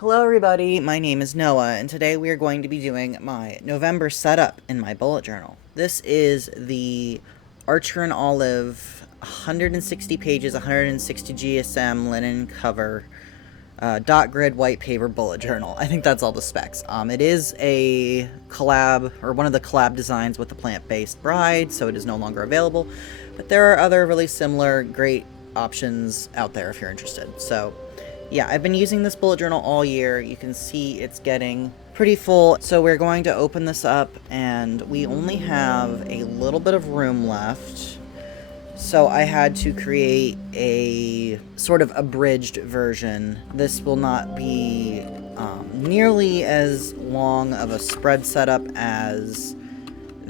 Hello everybody, my name is Noah, and today we are going to be doing my November setup in my bullet journal. This is the Archer and Olive 160 pages, 160 GSM linen cover, dot grid white paper bullet journal. I think that's all the specs. It is a collab, or one of the collab designs with the plant-based bride, so it is no longer available, but there are other really similar great options out there if you're interested. So yeah, I've been using this bullet journal all year. You can see it's getting pretty full. So we're going to open this up, and we only have a little bit of room left. So I had to create a sort of abridged version. This will not be nearly as long of a spread setup as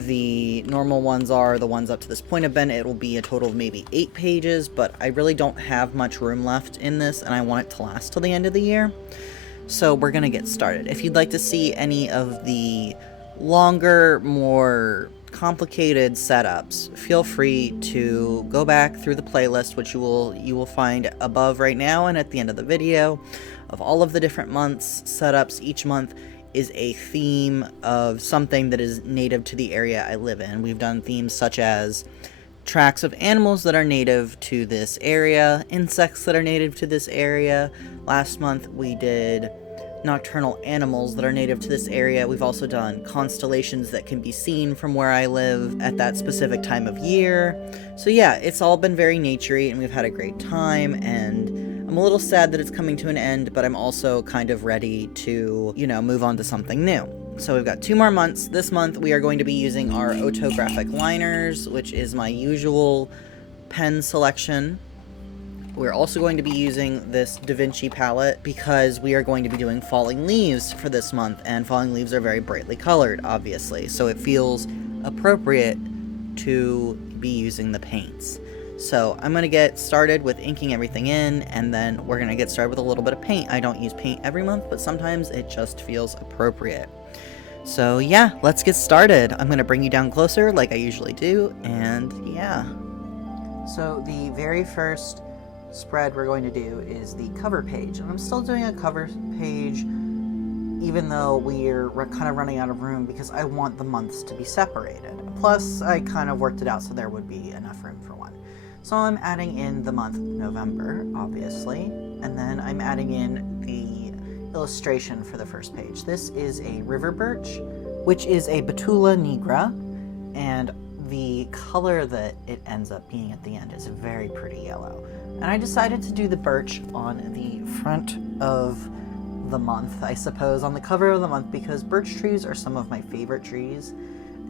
the normal ones are. The ones up to this point have been. It will be a total of maybe 8 pages, but I really don't have much room left in this, and I want it to last till the end of the year. So we're gonna get started. If you'd like to see any of the longer, more complicated setups, feel free to go back through the playlist, which you will find above right now and at the end of the video, of all of the different months setups. Each month is a theme of something that is native to the area I live in. We've done themes such as tracks of animals that are native to this area, insects that are native to this area. Last month we did nocturnal animals that are native to this area. We've also done constellations that can be seen from where I live at that specific time of year. So yeah, it's all been very naturey, and we've had a great time, and I'm a little sad that it's coming to an end, but I'm also kind of ready to, move on to something new. So we've got 2 more months. This month we are going to be using our Otographic liners, which is my usual pen selection. We're also going to be using this Da Vinci palette because we are going to be doing falling leaves for this month, and falling leaves are very brightly colored, obviously, so it feels appropriate to be using the paints. So I'm going to get started with inking everything in, and then we're going to get started with a little bit of paint. I don't use paint every month, but sometimes it just feels appropriate. So yeah, let's get started. I'm going to bring you down closer like I usually do, and yeah. So the very first spread we're going to do is the cover page, and I'm still doing a cover page even though we're kind of running out of room because I want the months to be separated. Plus, I kind of worked it out so there would be enough room for one. So I'm adding in the month November, obviously, and then I'm adding in the illustration for the first page. This is a river birch, which is a Betula nigra, and the color that it ends up being at the end is a very pretty yellow. And I decided to do the birch on the front of the month, I suppose, on the cover of the month, because birch trees are some of my favorite trees.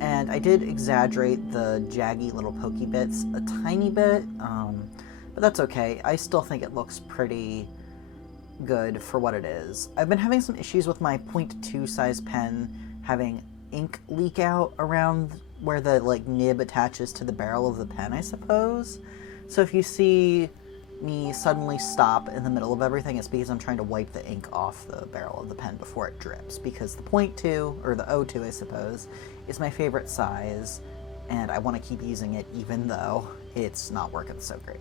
And I did exaggerate the jaggy little pokey bits a tiny bit, but that's okay. I still think it looks pretty good for what it is. I've been having some issues with my 0.2 size pen having ink leak out around where the nib attaches to the barrel of the pen, I suppose. So if you see me suddenly stop in the middle of everything, it's because I'm trying to wipe the ink off the barrel of the pen before it drips, because the 0.2, or the O2 I suppose, is my favorite size, and I want to keep using it even though it's not working so great.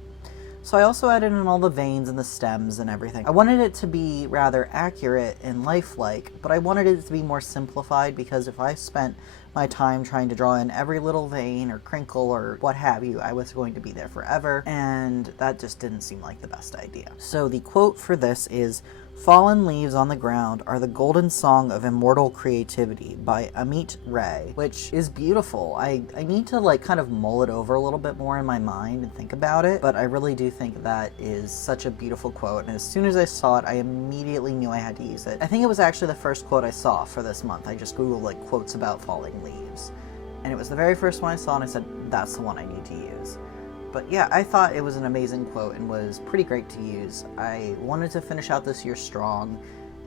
So I also added in all the veins and the stems and everything. I wanted it to be rather accurate and lifelike, but I wanted it to be more simplified, because if I spent my time trying to draw in every little vein or crinkle or what have you, I was going to be there forever, and that just didn't seem like the best idea. So the quote for this is, "Fallen leaves on the ground are the golden song of immortal creativity," by Amit Ray, which is beautiful. I need to kind of mull it over a little bit more in my mind and think about it, but I really do think that is such a beautiful quote, and as soon as I saw it, I immediately knew I had to use it. I think it was actually the first quote I saw for this month. I just googled quotes about falling leaves, and it was the very first one I saw, and I said, that's the one I need to use. But yeah, I thought it was an amazing quote and was pretty great to use. I wanted to finish out this year strong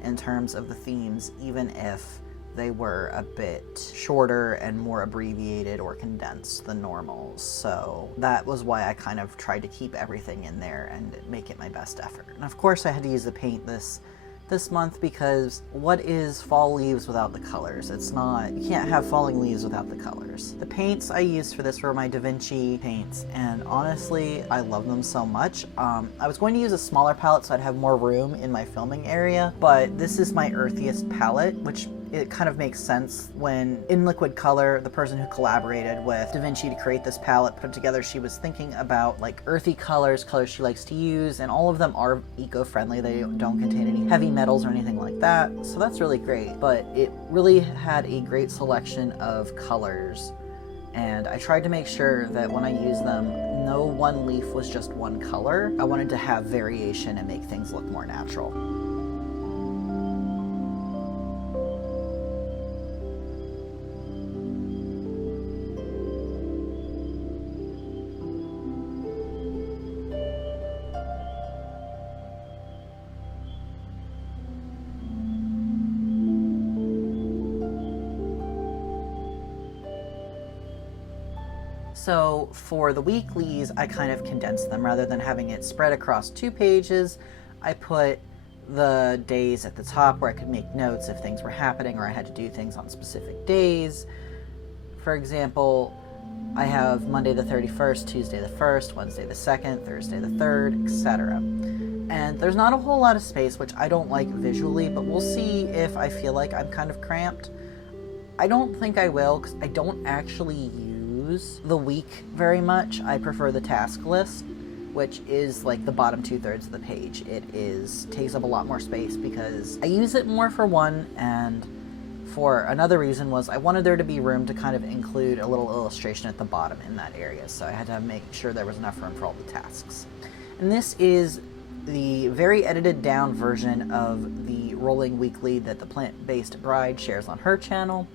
in terms of the themes, even if they were a bit shorter and more abbreviated or condensed than normal. So that was why I kind of tried to keep everything in there and make it my best effort. And of course I had to use the paint this this month because what is fall leaves without the colors? It's not, you can't have falling leaves without the colors. The paints I used for this were my Da Vinci paints, and honestly, I love them so much. I was going to use a smaller palette so I'd have more room in my filming area, but this is my earthiest palette, which it kind of makes sense when in Liquid Color, the person who collaborated with Da Vinci to create this palette put together, she was thinking about like earthy colors, colors she likes to use, and all of them are eco-friendly. They don't contain any heavy metals or anything like that, so that's really great. But it really had a great selection of colors, and I tried to make sure that when I use them, no one leaf was just one color. I wanted to have variation and make things look more natural. So for the weeklies, I kind of condensed them. Rather than having it spread across 2 pages, I put the days at the top where I could make notes if things were happening or I had to do things on specific days. For example, I have Monday the 31st, Tuesday the 1st, Wednesday the 2nd, Thursday the 3rd, etc. And there's not a whole lot of space, which I don't like visually, but we'll see if I feel like I'm kind of cramped. I don't think I will, because I don't actually use the week very much. I prefer the task list, which is like the bottom 2/3 of the page. Takes up a lot more space because I use it more for one, and for another reason was I wanted there to be room to kind of include a little illustration at the bottom in that area, so I had to make sure there was enough room for all the tasks. And this is the very edited down version of the rolling weekly that the Plant-Based Bride shares on her channel.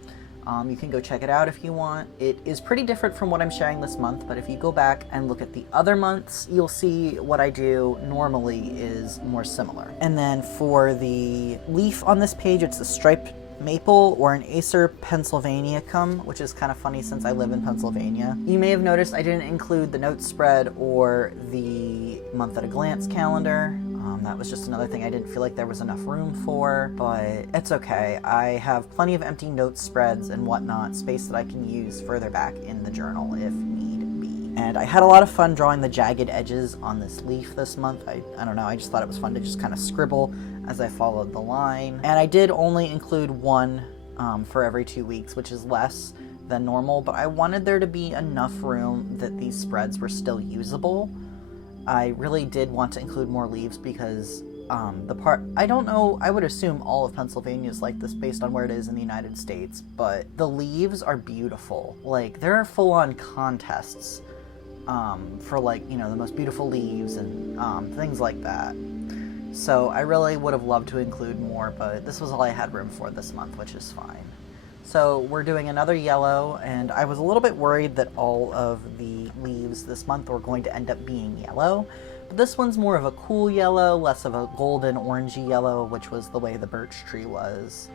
You can go check it out if you want. It is pretty different from what I'm sharing this month, but if you go back and look at the other months, you'll see what I do normally is more similar. And then for the leaf on this page, it's a striped maple or an Acer Pennsylvaniacum, which is kind of funny since I live in Pennsylvania. You may have noticed I didn't include the note spread or the month at a glance calendar. That was just another thing I didn't feel like there was enough room for, but it's okay. I have plenty of empty note spreads and whatnot, space that I can use further back in the journal if need be. And I had a lot of fun drawing the jagged edges on this leaf this month. I don't know, I just thought it was fun to just kind of scribble as I followed the line. And I did only include one for every 2 weeks, which is less than normal, but I wanted there to be enough room that these spreads were still usable. I really did want to include more leaves because I don't know, I would assume all of Pennsylvania is like this based on where it is in the United States, but the leaves are beautiful. Like, there are full-on contests for, like, you know, the most beautiful leaves and things like that. So I really would have loved to include more, but this was all I had room for this month, which is fine. So we're doing another yellow, and I was a little bit worried that all of the leaves this month were going to end up being yellow, but this one's more of a cool yellow, less of a golden orangey yellow, which was the way the birch tree was.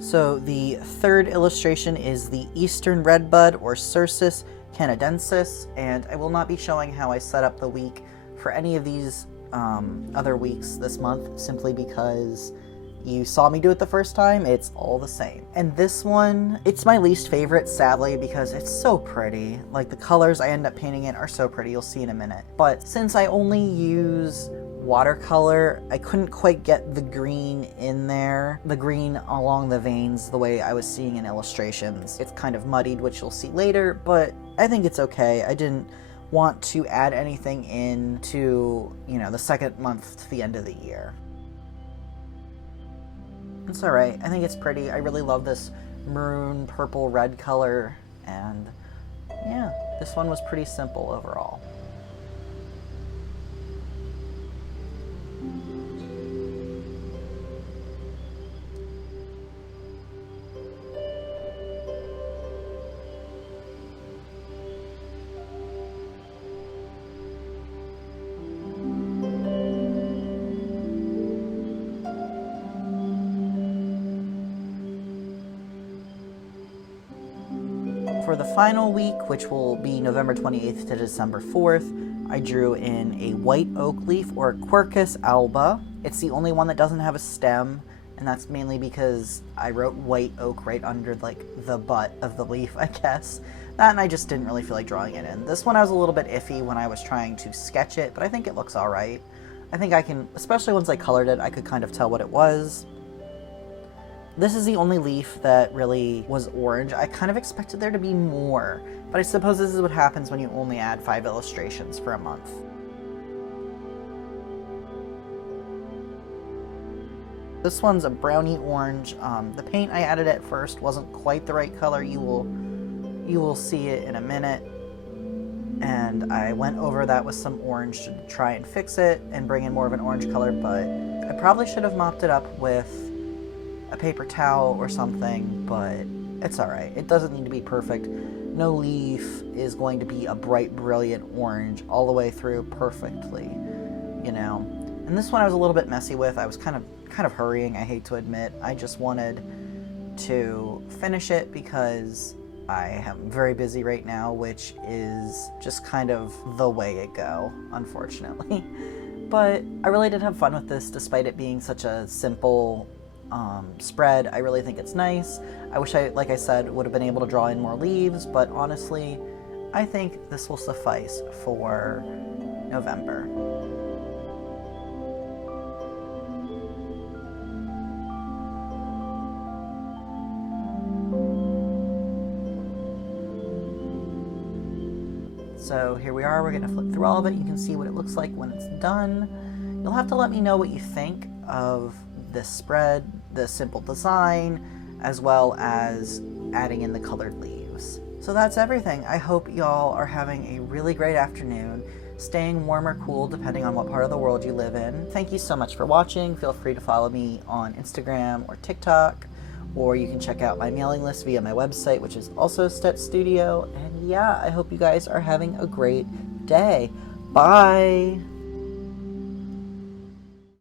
So the third illustration is the Eastern Redbud, or Cercis canadensis, and I will not be showing how I set up the week for any of these other weeks this month, simply because you saw me do it the first time. It's all the same. And this one, it's my least favorite, sadly, because it's so pretty. Like, the colors I end up painting it are so pretty, you'll see in a minute. But since I only use watercolor, I couldn't quite get the green in there, the green along the veins the way I was seeing in illustrations. It's kind of muddied, which you'll see later, but I think it's okay. I didn't want to add anything in to, you know, the second month to the end of the year. It's alright. I think it's pretty. I really love this maroon, purple, red color, and yeah, this one was pretty simple overall. For the final week, which will be November 28th to December 4th, I drew in a white oak leaf, or Quercus alba. It's the only one that doesn't have a stem, and that's mainly because I wrote white oak right under, like, the butt of the leaf, I guess. That, and I just didn't really feel like drawing it in. This one I was a little bit iffy when I was trying to sketch it, but I think it looks alright. I think I can, especially once I colored it, I could kind of tell what it was. This is the only leaf that really was orange. I kind of expected there to be more, but I suppose this is what happens when you only add 5 illustrations for a month. This one's a brownie orange. The paint I added at first wasn't quite the right color. You will see it in a minute. And I went over that with some orange to try and fix it and bring in more of an orange color, but I probably should have mopped it up with a paper towel or something, but it's alright. It doesn't need to be perfect. No leaf is going to be a bright, brilliant orange all the way through perfectly, you know. And this one I was a little bit messy with. I was kind of hurrying, I hate to admit. I just wanted to finish it because I am very busy right now, which is just kind of the way it go, unfortunately. But I really did have fun with this, despite it being such a simple spread. I really think it's nice. I wish I, like I said, would have been able to draw in more leaves, but honestly, I think this will suffice for November. So here we are, we're going to flip through all of it. You can see what it looks like when it's done. You'll have to let me know what you think of this spread, the simple design, as well as adding in the colored leaves. So that's everything. I hope y'all are having a really great afternoon, staying warm or cool depending on what part of the world you live in. Thank you so much for watching. Feel free to follow me on Instagram or TikTok, or you can check out my mailing list via my website, which is also Step Studio. And yeah, I hope you guys are having a great day. Bye!